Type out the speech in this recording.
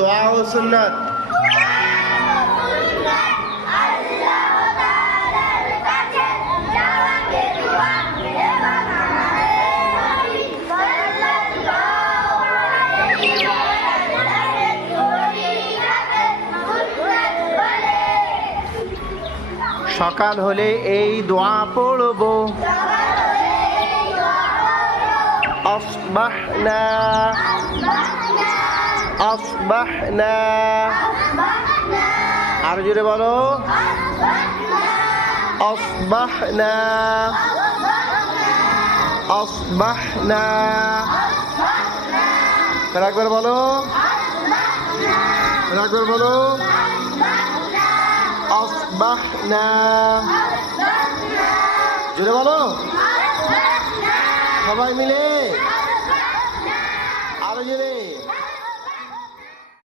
দোয়া ও সুন্নাত? সকাল হলে এই দোয়া পড়বো। আসবাহনা আসবাহনা। আর জোরে বলো, আসবাহনা আসবাহনা। একবার বলো, একবার বলো, আসবাহনা। জোরে বলো সবাই মিলে।